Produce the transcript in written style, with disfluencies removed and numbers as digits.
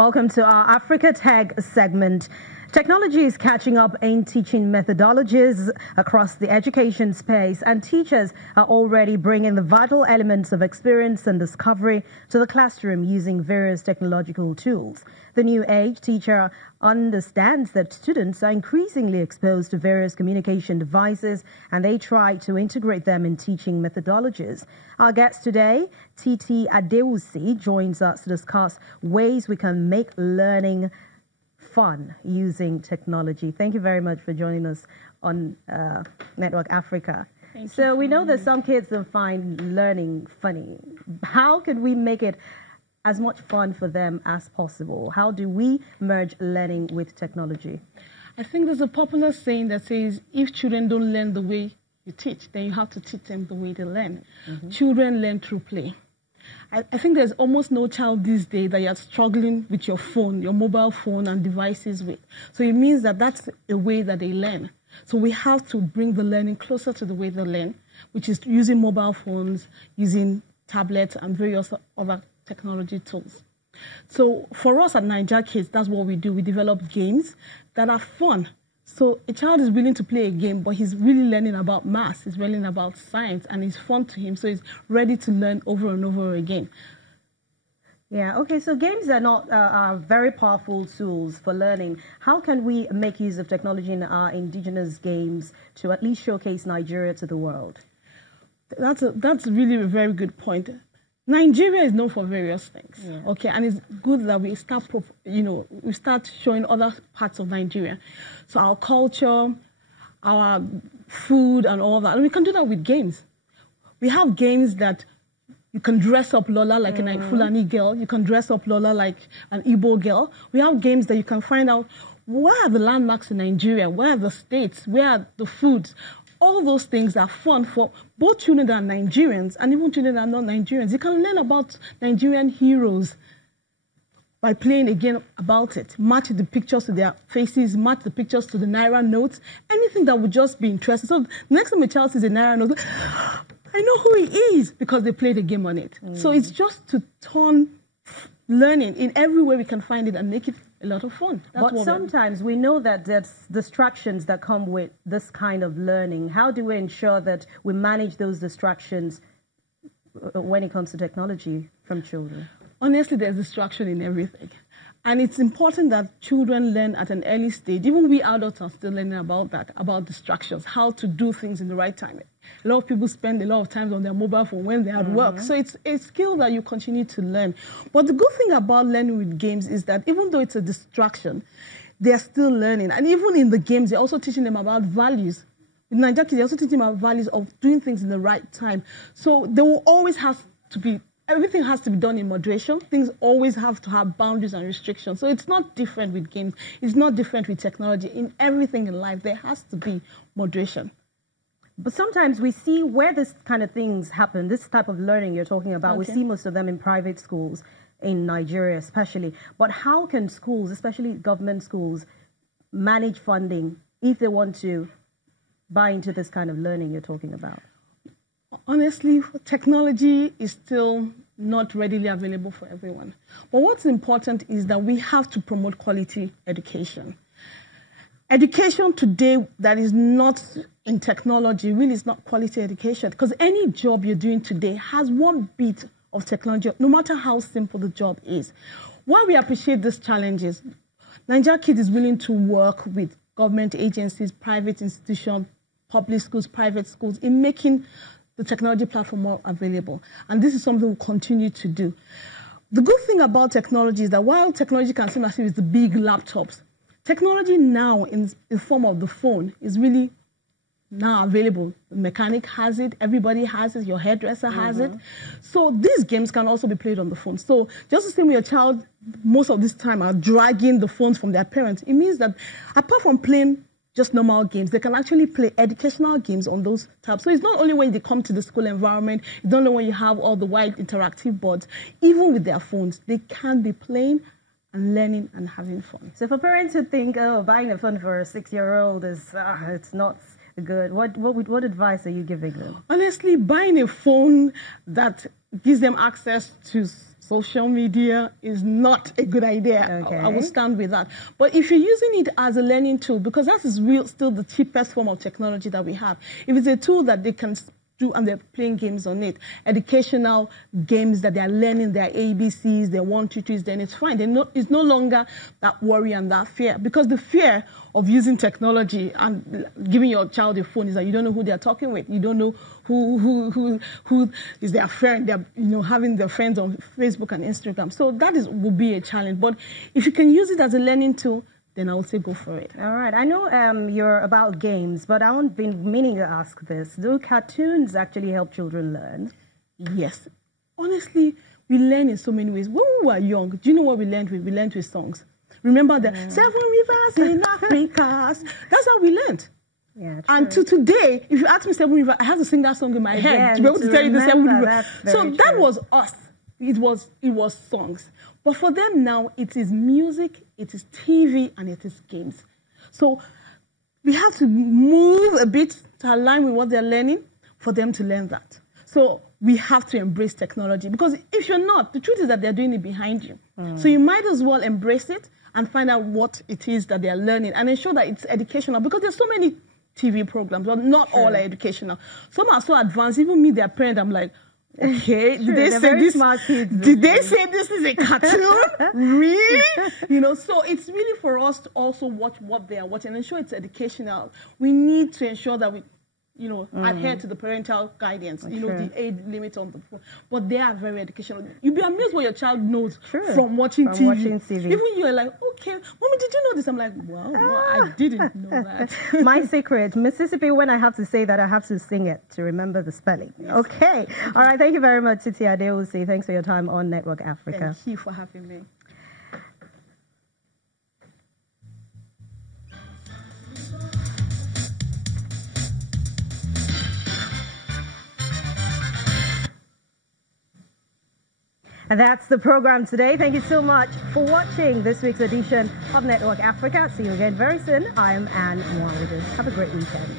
Welcome to our Africa Tech segment. Technology is catching up in teaching methodologies across the education space, and teachers are already bringing the vital elements of experience and discovery to the classroom using various technological tools. The new age teacher understands that students are increasingly exposed to various communication devices, and they try to integrate them in teaching methodologies. Our guest today, Titi Adewusi, joins us to discuss ways we can make learning fun using technology. Thank you very much for joining us on Network Africa. So we know that some kids don't find learning funny. How could we make it as much fun for them as possible? How do we merge learning with technology? I think there's a popular saying that says, if children don't learn the way you teach, then you have to teach them the way they learn. Children learn through play. I think there's almost no child these days that you're struggling with your phone, your mobile phone and devices with. So it means that that's a way that they learn. So we have to bring the learning closer to the way they learn, which is using mobile phones, using tablets and various other technology tools. So for us at Naija Kids, that's what we do. We develop games that are fun. So a child is willing to play a game, but he's really learning about maths, he's learning about science, and it's fun to him, so he's ready to learn over and over again. Yeah, okay, so games are not are very powerful tools for learning. How can we make use of technology in our indigenous games to at least showcase Nigeria to the world? That's really a very good point. Nigeria is known for various things, okay, and it's good that we start, we start showing other parts of Nigeria. So our culture, our food, and all that, and we can do that with games. We have games that you can dress up Lola like a Fulani girl. You can dress up Lola like an Igbo girl. We have games that you can find out where are the landmarks in Nigeria, where are the states, where are the foods. All those things are fun for both children that are Nigerians and even children that are not Nigerians. You can learn about Nigerian heroes by playing a game about it. Match the pictures to their faces, match the pictures to the Naira notes, anything that would just be interesting. So next time a child sees a Naira note, I know who he is because they played a game on it. So it's just to turn learning in every way we can find it and make it a lot of fun. But sometimes we know that there's distractions that come with this kind of learning. How do we ensure that we manage those distractions when it comes to technology from children? Honestly, there's distraction in everything. And it's important that children learn at an early stage. Even we adults are still learning about that, about distractions, how to do things in the right time. A lot of people spend a lot of time on their mobile phone when they're at work. So it's a skill that you continue to learn. But the good thing about learning with games is that even though it's a distraction, they're still learning. And even in the games, they're also teaching them about values. With Naija Kids, they're also teaching them about values of doing things in the right time. So there will always have to be everything has to be done in moderation. Things always have to have boundaries and restrictions. So it's not different with games. It's not different with technology. In everything in life, there has to be moderation. But sometimes we see where this kind of things happen, this type of learning you're talking about, we see most of them in private schools, in Nigeria especially. But how can schools, especially government schools, manage funding if they want to buy into this kind of learning you're talking about? Honestly, technology is still not readily available for everyone. But what's important is that we have to promote quality education. Education today that is not in technology really is not quality education, because any job you're doing today has one bit of technology, no matter how simple the job is. Why we appreciate these challenges, Naija Kids is willing to work with government agencies, private institutions, public schools, private schools, in making the technology platform more available. And this is something we'll continue to do. The good thing about technology is that while technology can seem as if it's the big laptops, technology now in the form of the phone is really now available. The mechanic has it, everybody has it, your hairdresser has it. So these games can also be played on the phone. So just the same way a child most of this time are dragging the phones from their parents, it means that apart from playing just normal games, they can actually play educational games on those tabs. So it's not only when they come to the school environment, it's not only when you have all the wide interactive boards, even with their phones, they can be playing and learning and having fun. So for parents who think, oh, buying a phone for a 6-year-old is, it's not good, what advice are you giving them? Honestly, buying a phone that gives them access to social media is not a good idea. Okay. I will stand with that. But if you're using it as a learning tool, because that is still the cheapest form of technology that we have, if it's a tool that they can do and they're playing games on it, educational games that they're learning their ABCs, their 1, 2, 3s, then it's fine. It's no longer that worry and that fear, because the fear of using technology and giving your child a phone is that you don't know who they're talking with. You don't know who is their friend. They're having their friends on Facebook and Instagram. So that will be a challenge. But if you can use it as a learning tool, then I would say go for it. All right. I know you're about games, but I haven't been meaning to ask this. Do cartoons actually help children learn? Yes. Honestly, we learn in so many ways. When we were young, do you know what we learned with? We learned with songs. Remember the 7 rivers in Africa? That's how we learned. Yeah, true. And to today, if you ask me 7 rivers, I have to sing that song in my head to be able to tell you the 7 rivers. So that was us. It was songs. But for them now, it is music, it is TV, and it is games. So we have to move a bit to align with what they're learning for them to learn that. So we have to embrace technology, because if you're not, the truth is that they're doing it behind you. So you might as well embrace it and find out what it is that they're learning and ensure that it's educational, because there's so many TV programs, but not all are educational. Some are so advanced, even me, their parent, I'm like, okay, did they say this? Did they say this is a cartoon? Really? So it's really for us to also watch what they are watching and ensure it's educational. We need to ensure that we, adhere to the parental guidance, the age limit on the phone. But they are very educational. You'll be amazed what your child knows from watching TV. Even you're like, okay, Mommy, did you know this? I'm like, wow, no, I didn't know that. My secret, Mississippi, when I have to say that, I have to sing it to remember the spelling. Yes. Okay. All right. Thank you very much, Titi Adewusi. Thanks for your time on Network Africa. Thank you for having me. And that's the program today. Thank you so much for watching this week's edition of Network Africa. See you again very soon. I am Anne Mwalidis. Have a great weekend.